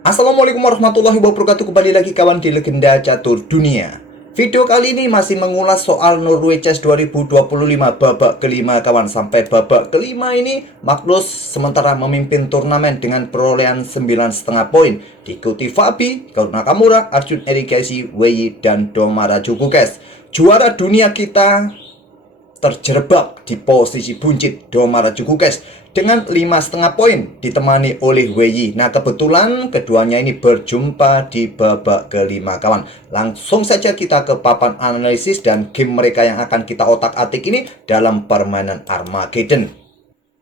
Assalamualaikum warahmatullahi wabarakatuh. Kembali lagi kawan di Legenda Catur Dunia. Video kali ini masih mengulas soal Norway Chess 2025 babak kelima kawan. Sampai babak kelima ini Magnus sementara memimpin turnamen dengan perolehan 9,5 poin. Diikuti Fabi, Kau Nakamura, Arjun Erigaisi, Wei dan Domara Jukukes. Juara dunia kita terjerebak di posisi buncit Domara Jukukes dengan 5,5 poin ditemani oleh Wei. Nah, kebetulan keduanya ini berjumpa di babak kelima kawan. Langsung saja kita ke papan analisis dan game mereka yang akan kita otak-atik ini dalam permainan Armageddon.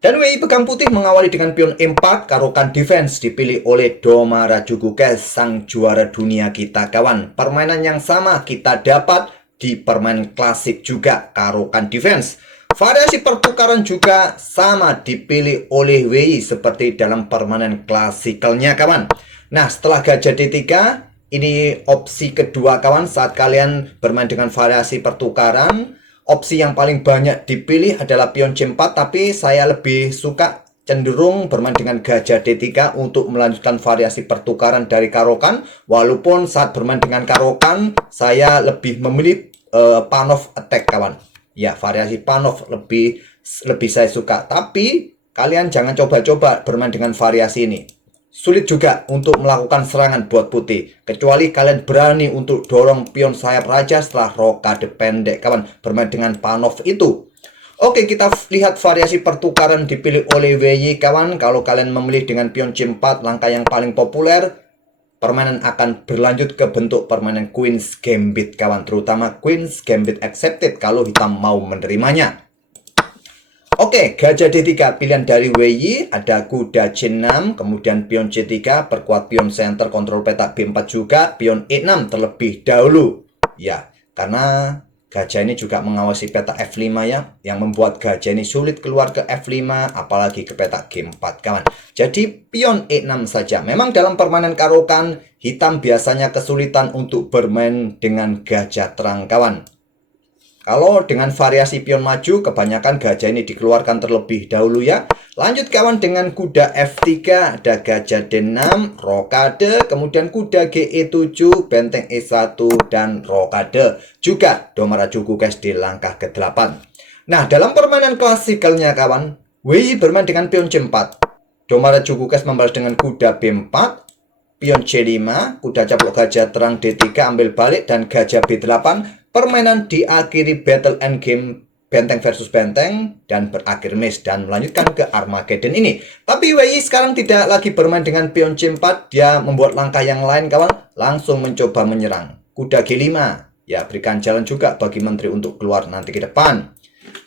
Dan Wei pegang putih mengawali dengan pion E4, karokan defense dipilih oleh Domara Jukukes, sang juara dunia kita kawan. Permainan yang sama kita dapat di permainan klasik juga, karokan defense. Variasi pertukaran juga sama dipilih oleh Wei seperti dalam permainan klasikalnya kawan. Nah, setelah gajah D3, ini opsi kedua kawan saat kalian bermain dengan variasi pertukaran. Opsi yang paling banyak dipilih adalah pion C4, tapi saya lebih suka cenderung bermain dengan gajah D3 untuk melanjutkan variasi pertukaran dari karokan. Walaupun saat bermain dengan karokan, saya lebih memilih Panov attack kawan. Ya, variasi Panov lebih saya suka. Tapi kalian jangan coba-coba bermain dengan variasi ini. Sulit juga untuk melakukan serangan buat putih, kecuali kalian berani untuk dorong pion sayap raja setelah rokade pendek kawan, bermain dengan Panov itu. Oke, kita lihat variasi pertukaran dipilih oleh Wei kawan. Kalau kalian memilih dengan pion C4, langkah yang paling populer, permainan akan berlanjut ke bentuk permainan Queen's Gambit kawan, terutama Queen's Gambit accepted kalau hitam mau menerimanya. Oke, gajah D3 pilihan dari Wei, ada kuda C6, kemudian pion C3, perkuat pion center, kontrol petak B4 juga, pion E6 terlebih dahulu. Ya, karena gajah ini juga mengawasi petak F5 ya, yang membuat gajah ini sulit keluar ke F5, apalagi ke petak G4 kawan. Jadi pion E6 saja. Memang dalam permainan karokan, hitam biasanya kesulitan untuk bermain dengan gajah terang kawan. Kalau dengan variasi pion maju, kebanyakan gajah ini dikeluarkan terlebih dahulu ya. Lanjut kawan dengan kuda F3, ada gajah D6, rokade, kemudian kuda GE7, benteng E1, dan rokade. Juga Domara Jukukes di langkah ke-8. Nah, dalam permainan klasikalnya kawan, Wei bermain dengan pion C4. Domara Jukukes membalas dengan kuda B4, pion C5, kuda caplok gajah terang D3 ambil balik, dan gajah B8. Permainan diakhiri battle endgame benteng versus benteng dan berakhir miss dan melanjutkan ke Armageddon ini. Tapi Wei sekarang tidak lagi bermain dengan pion C4, dia membuat langkah yang lain kawan, langsung mencoba menyerang. Kuda G5, ya berikan jalan juga bagi menteri untuk keluar nanti ke depan.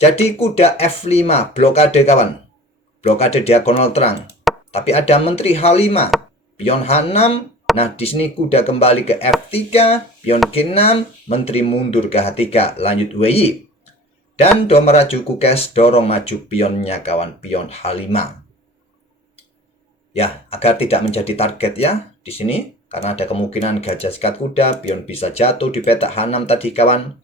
Jadi kuda F5, blokade kawan, blokade diagonal terang. Tapi ada menteri H5, pion H6. Nah, di sini kuda kembali ke F3, pion G6, menteri mundur ke H3, lanjut Wei. Dan Domara Jukukes dorong maju pionnya kawan, pion H5. Ya, agar tidak menjadi target ya di sini, karena ada kemungkinan gajah sikat kuda, pion bisa jatuh di petak H6 tadi kawan.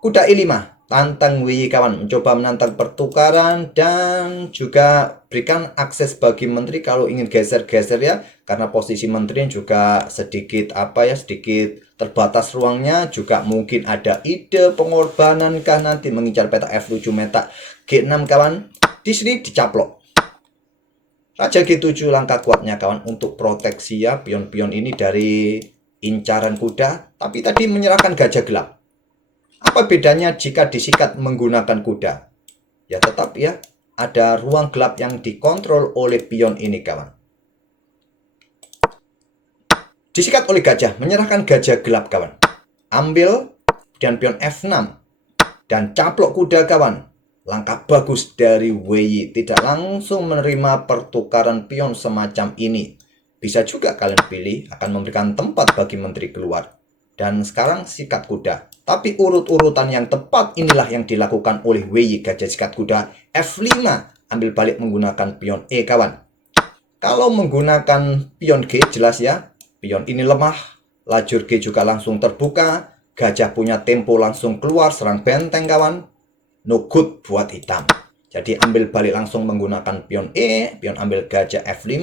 Kuda E5, tantang Wei kawan, mencoba menantang pertukaran dan juga berikan akses bagi menteri kalau ingin geser-geser ya, karena posisi menteri juga sedikit sedikit terbatas ruangnya. Juga mungkin ada ide pengorbanan kah nanti mengincar petak F7 metak G6 kawan. Di sini dicaplok Raja G7, langkah kuatnya kawan untuk proteksi ya pion-pion ini dari incaran kuda, tapi tadi menyerahkan gajah gelap. Apa bedanya jika disikat menggunakan kuda? Ya tetap ya, ada ruang gelap yang dikontrol oleh pion ini kawan. Disikat oleh gajah, menyerahkan gajah gelap kawan. Ambil dan pion F6 dan caplok kuda kawan. Langkah bagus dari Wei, tidak langsung menerima pertukaran pion semacam ini. Bisa juga kalian pilih akan memberikan tempat bagi menteri keluar. Dan sekarang sikat kuda. Tapi urut-urutan yang tepat inilah yang dilakukan oleh Wei. Gajah sikat kuda F5, ambil balik menggunakan pion E kawan. Kalau menggunakan pion G jelas ya, pion ini lemah, lajur G juga langsung terbuka, gajah punya tempo langsung keluar serang benteng kawan. No good buat hitam. Jadi ambil balik langsung menggunakan pion E, pion ambil gajah F5,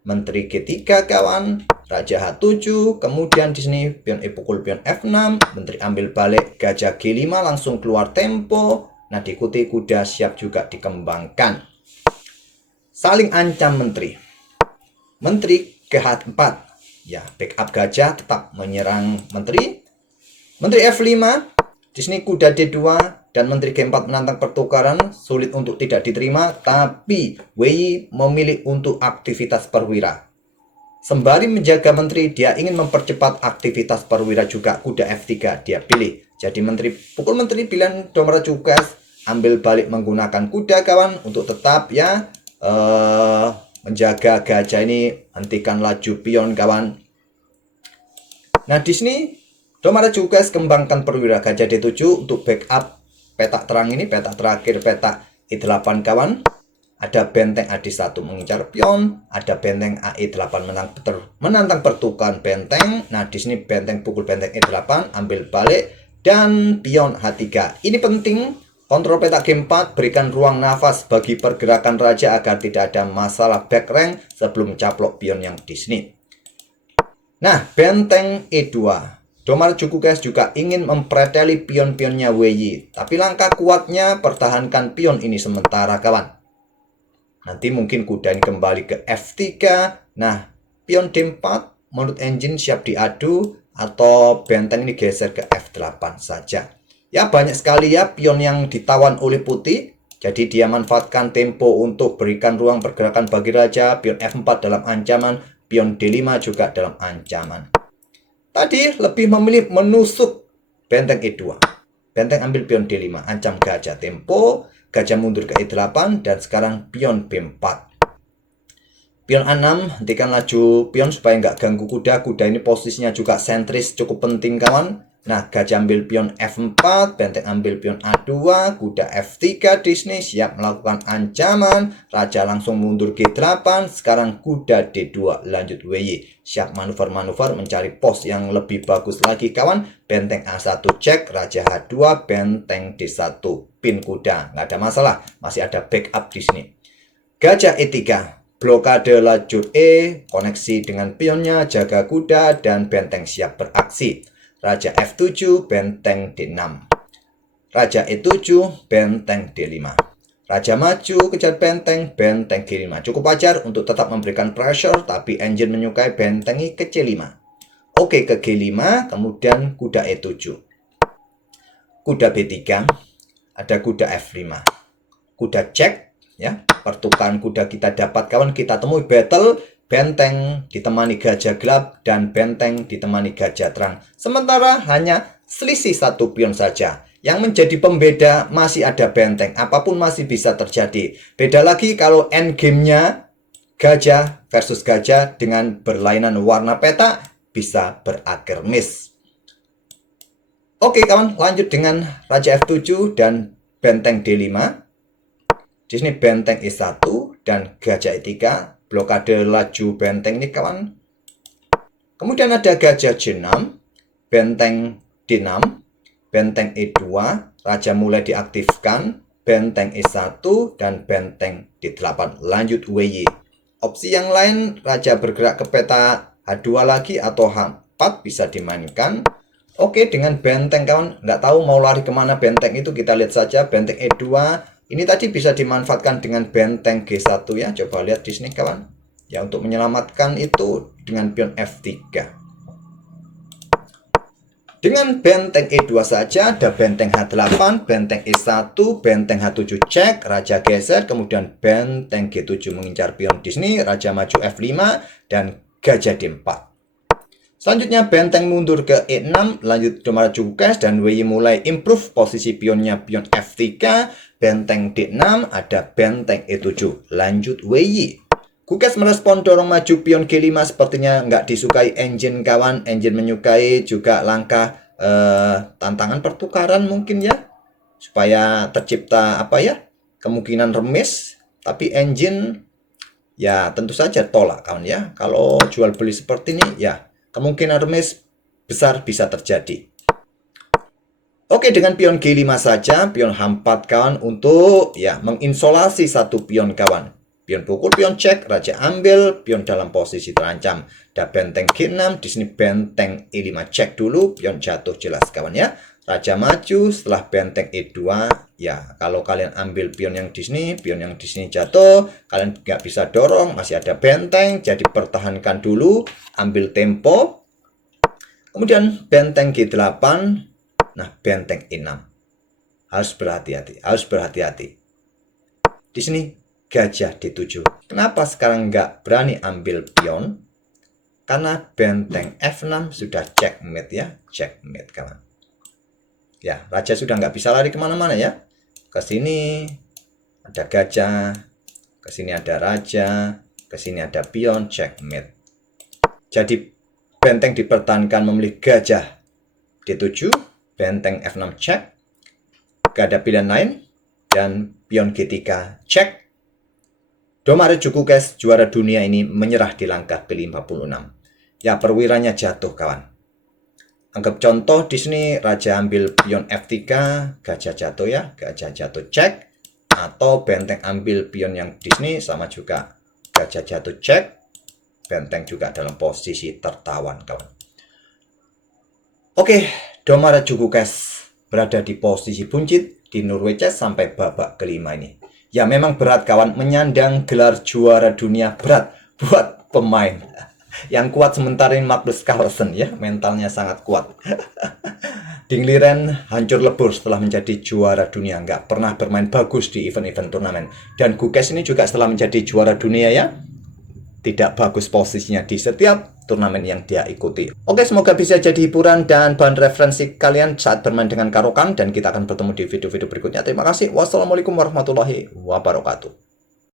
menteri G3 kawan, raja H7, kemudian di sini pion E pukul pion F6, menteri ambil balik, gajah G5 langsung keluar tempo. Nah, diikuti kuda siap juga dikembangkan. Saling ancam menteri. Menteri ke H4. Ya, backup gajah tetap menyerang menteri. Menteri F5. Di sini kuda D2 dan menteri G4 menantang pertukaran, sulit untuk tidak diterima, tapi Wei memilih untuk aktivitas perwira. Sembari menjaga menteri, dia ingin mempercepat aktivitas perwira juga, kuda F3 dia pilih. Jadi pukul menteri pilihan Domara Cukas, ambil balik menggunakan kuda kawan untuk tetap ya menjaga gajah ini, hentikan laju pion kawan. Nah, di sini Domara Cukas kembangkan perwira gajah D7 untuk backup petak terang ini, petak terakhir petak E8 kawan. Ada benteng AD1 mengincar pion, ada benteng AE8 menantang pertukaran benteng. Nah, di sini benteng pukul benteng E8, ambil balik dan pion H3. Ini penting, kontrol petak G4, berikan ruang nafas bagi pergerakan raja agar tidak ada masalah back rank sebelum caplok pion yang di sini. Nah, benteng E2. Domara Cukas juga ingin mempreteli pion-pionnya Wei, tapi langkah kuatnya pertahankan pion ini sementara kawan. Nanti mungkin kuda ini kembali ke F3. Nah, pion D4 menurut engine siap diadu, atau benteng ini geser ke F8 saja. Ya, banyak sekali ya pion yang ditawan oleh putih. Jadi dia manfaatkan tempo untuk berikan ruang pergerakan bagi raja. Pion F4 dalam ancaman, pion D5 juga dalam ancaman. Tadi lebih memilih menusuk benteng E2. Benteng ambil pion D5, ancam gajah tempo. Gajah mundur ke E8 dan sekarang pion B4. Pion A6, hentikan laju pion supaya nggak ganggu kuda. Kuda ini posisinya juga sentris, cukup penting kawan. Nah, gajah ambil pion F4, benteng ambil pion A2, kuda F3 di sini siap melakukan ancaman. Raja langsung mundur G8, sekarang kuda D2 lanjut WY. Siap manuver-manuver mencari pos yang lebih bagus lagi kawan. Benteng A1 cek, raja H2, benteng D1, pin kuda. Nggak ada masalah, masih ada backup di sini. Gajah E3. Blokade lajur E, koneksi dengan pionnya, jaga kuda, dan benteng siap beraksi. Raja F7, benteng D6. Raja E7, benteng D5. Raja maju, kejar benteng, benteng G5. Cukup wajar untuk tetap memberikan pressure, tapi engine menyukai bentengi ke C5. Oke, ke G5, kemudian kuda E7. Kuda B3, ada kuda F5. Kuda cek, ya, pertukaran kuda kita dapat kawan, kita temui battle. Benteng ditemani gajah gelap dan benteng ditemani gajah terang. Sementara hanya selisih satu pion saja. Yang menjadi pembeda masih ada benteng. Apapun masih bisa terjadi. Beda lagi kalau endgame-nya gajah versus gajah dengan berlainan warna peta bisa berakhir miss. Oke kawan, lanjut dengan raja F7 dan benteng D5. Di sini benteng E1 dan gajah E3. Blokade laju benteng ini kawan. Kemudian ada gajah J6, benteng D6, benteng E2, raja mulai diaktifkan, benteng E1, dan benteng D8. Lanjut WY. Opsi yang lain, raja bergerak ke peta H2 lagi atau H4 bisa dimainkan. Oke, dengan benteng kawan, nggak tahu mau lari kemana benteng itu, kita lihat saja benteng E2. Ini tadi bisa dimanfaatkan dengan benteng G1 ya. Coba lihat di sini kawan. Ya, untuk menyelamatkan itu dengan pion F3. Dengan benteng E2 saja ada benteng H8, benteng E1, benteng H7 cek, raja geser, kemudian benteng G7 mengincar pion di sini, raja maju F5 dan gajah D4. Selanjutnya benteng mundur ke E6, lanjut Domara Cukas dan WY mulai improve posisi pionnya, pion F3, benteng D6, ada benteng E7, lanjut WY. Cukas merespon dorong maju pion G5, sepertinya nggak disukai engine kawan, engine menyukai juga langkah tantangan pertukaran mungkin ya, supaya tercipta apa ya, kemungkinan remis, tapi engine ya tentu saja tolak kawan ya. Kalau jual beli seperti ini ya kemungkinan remis besar bisa terjadi. Oke, dengan pion G5 saja, pion H4 kawan untuk ya menginsolasi satu pion kawan. pion pukul, pion cek, raja ambil, pion dalam posisi terancam. Ada benteng G6, di sini benteng E5 cek dulu, pion jatuh jelas kawan ya. Raja maju setelah benteng E2, ya kalau kalian ambil pion yang di sini, pion yang di sini jatuh, kalian nggak bisa dorong, masih ada benteng, jadi pertahankan dulu, ambil tempo. Kemudian benteng G8, nah benteng E6. Harus berhati-hati, harus berhati-hati. Di sini gajah D7. Kenapa sekarang nggak berani ambil pion? Karena benteng F6 sudah checkmate ya, checkmate kawan. Ya, raja sudah nggak bisa lari kemana-mana ya. Ke sini ada gajah, ke sini ada raja, ke sini ada pion, checkmate. Jadi benteng dipertahankan memilih gajah D7, benteng F6 check, gak ada pilihan lain. Dan pion G3 cek. Domare Jukukes juara dunia ini menyerah di langkah ke-56. Ya, perwiranya jatuh kawan. Anggap contoh di sini raja ambil pion F3, gajah jatuh ya, gajah jatuh cek. Atau benteng ambil pion yang di sini sama juga, gajah jatuh cek. Benteng juga dalam posisi tertawan kawan. Oke, Domare Jukukes berada di posisi buncit di Norwegia sampai babak kelima ini. Ya memang berat kawan, menyandang gelar juara dunia berat buat pemain yang kuat sementara ini. Magnus Carlsen ya, mentalnya sangat kuat. Ding Liren hancur lebur setelah menjadi juara dunia, nggak pernah bermain bagus di event-event turnamen. Dan Gukes ini juga setelah menjadi juara dunia ya, tidak bagus posisinya di setiap turnamen yang dia ikuti. Oke, semoga bisa jadi hiburan dan bahan referensi kalian saat bermain dengan Caro-Kann, dan kita akan bertemu di video-video berikutnya. Terima kasih. Wassalamualaikum warahmatullahi wabarakatuh.